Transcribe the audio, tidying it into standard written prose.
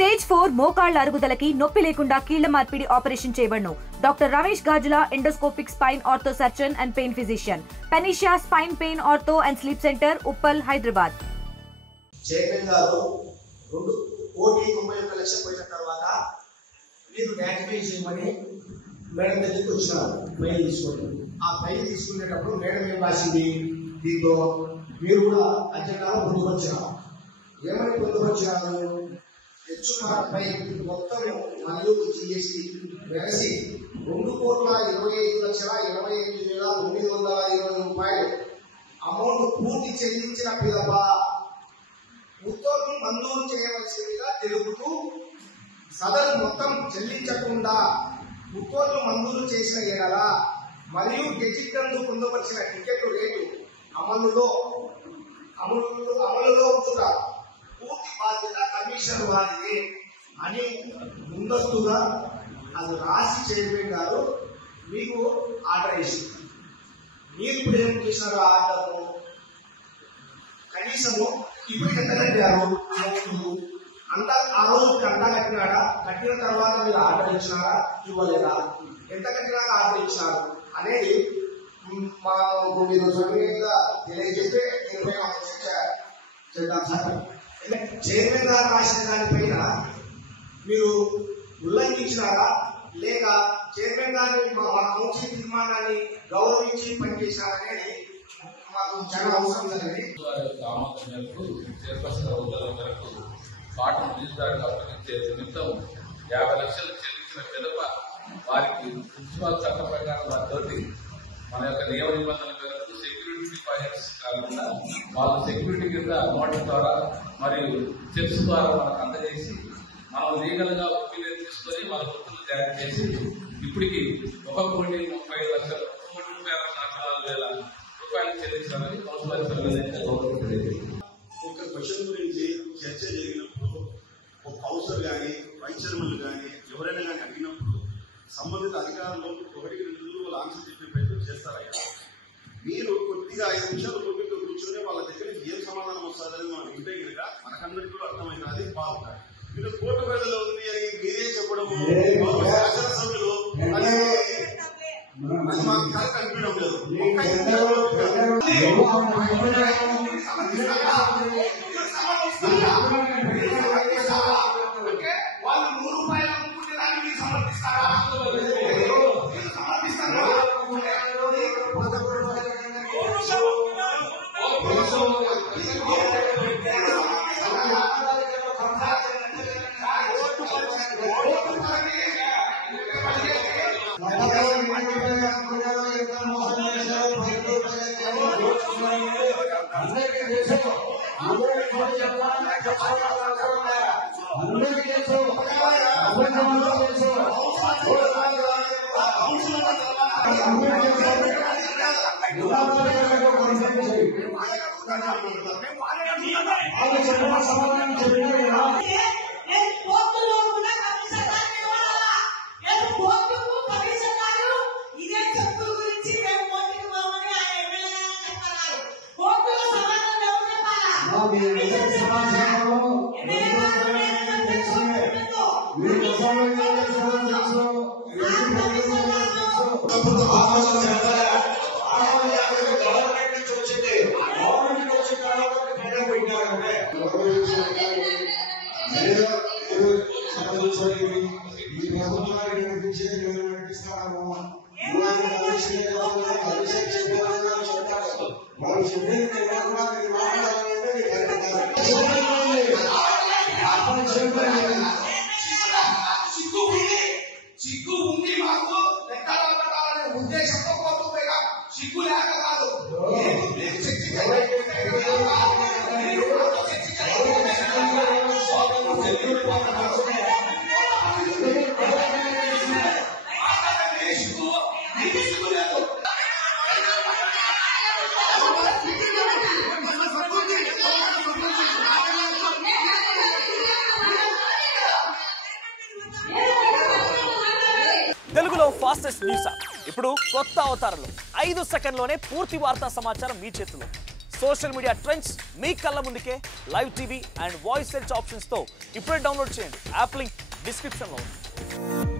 Stage 4 మోకాళ్ల అరుగుదలకి నొప్పి లేకుండా కీళ్ల మార్పిడి ఆపరేషన్ చేయబడును. Doctor Ramesh Gajula, endoscopic spine ortho surgeon and pain physician, Panacea spine pain ortho and sleep centre, Uppal, Hyderabad. Chairman garu 2,91 లక్షలు పోయిన తర్వాత మీరు డాక్యుమెంట్ చేయమని మేడం దగ్గరికి వచ్చినారు. ఫైల్ తీసుకొని ఆ ఫైల్ తీసుకునేటప్పుడు మేడం ఏం రాసింది, దీంతో మీరు కూడా అజెండాలో పొందుకొచ్చినారు. ఏమని పొందుకొచ్చినారు, తెచ్చుకున్నపై మొత్తం మరియు జిఎస్టీ వెరసి 2,25,85,920 రూపాయలు అమౌంట్ పూర్తి చెల్లించిన పిదప ఉత్తర్వులు మంజూరు చేయవలసిందిగా తెలుపుతూ సదరు మొత్తం చెల్లించకుండా ఉత్తర్వులు మంజూరు చేసిన ఎడల మరియు గెజిట్ నందు పొందవలసిన టికెట్ రేటు అమలులో ఉంచుట పూర్తి బాధ్యత కమిషన్ వారిది అని ముందస్తుగా అది రాసి చైర్మన్ గారు మీకు ఆర్డర్ ఇస్తారు. మీరు ఇప్పుడు ఏం చేసినారు, ఆర్డర్ కనీసము ఇప్పుడు ఎంత కట్టారు అంత ఆ రోజు అంతా కట్టినాడా, కట్టిన తర్వాత మీరు ఆర్డర్ ఇచ్చినారా ఇవ్వలేదా, ఎంత కట్టినాక ఆర్డర్ ఇచ్చినారు అనేది మా మీరు సొంతంగా తెలియజేస్తే దీనిపై చర్చ చేద్దాం సార్. చైర్మన్ గారు రాసిన దానిపైన మీరు ఉల్లంఘించినారా లేక చైర్మన్ గారిని మన కౌన్సిల్ తీర్మానాన్ని గౌరవించి పనిచేశారనేది మాకు చాలా అవసరం జరిగింది. పాటను రిజిస్ట్రార్కి అప్పగించే నిమిత్తం 50 లక్షలు చెల్లించిన పిదప వారికి మున్సిపల్ చట్ట ప్రకారం వారితో మన యొక్క నియమ నిబంధనల మేరకు సెక్యూరిటీ డిపాజిట్స్ కాకుండా వాళ్ళు సెక్యూరిటీ కింద నోట్ల ద్వారా మరియు చెక్స్ ద్వారా మనకు అందజేసి మనం లీగల్ గా ఒపీనియన్ తీసుకొని వాళ్ళ గుర్తులు జారీ చేసి ఇప్పటికి 1,30,30,00,000 రూపాయలు చెల్లించాలని కౌన్సిలర్ ఒక క్వశ్చన్ గురించి చర్చ జరిగినప్పుడు ఒక కౌన్సిలర్ కానీ వైస్ చైర్మన్ కానీ ఎవరైనా కానీ అడిగినప్పుడు సంబంధిత అధికారులు 1-2 వాళ్ళు ఆన్సర్ చెప్పే ప్రయత్నం చేస్తారయ్యా. మీరు కొద్దిగా 5 నిమిషాలు కొద్దిగా కూర్చొని వాళ్ళ దగ్గర ఏం సమాధానం వస్తుందని మనం వింటే కనుక మనకందరికీ కూడా అర్థమైంది, అది బాగుంటాయి. మీరు కోర్టు పరిధిలో ఉంది అని మీరే చెప్పడము శాసనసభ్యులు అది మాకు కరెక్ట్ అనిపించడం లేదు. వాళ్ళు 100 రూపాయలు అమ్ముకునే దానికి మీరు సమర్థిస్తారా? సమర్థిస్తారా? సిగ్గు ఉంది మాకు లెక్కల ఉద్దేశంతో పోతుందిగా, సిగ్గు లేక కాదు. తెలుగులో ఫాస్టెస్ట్ న్యూస్ యాప్ ఇప్పుడు కొత్త అవతారంలో 5 సెకండ్లోనే పూర్తి వార్తా సమాచారం మీ చేతిలో. సోషల్ మీడియా ట్రెండ్స్ మీ కళ్ళ ముందుకే live TV and voice search ఆప్షన్స్తో ఇప్పుడే డౌన్లోడ్ చేయండి. యాప్ లింక్ డిస్క్రిప్షన్లో ఉంది.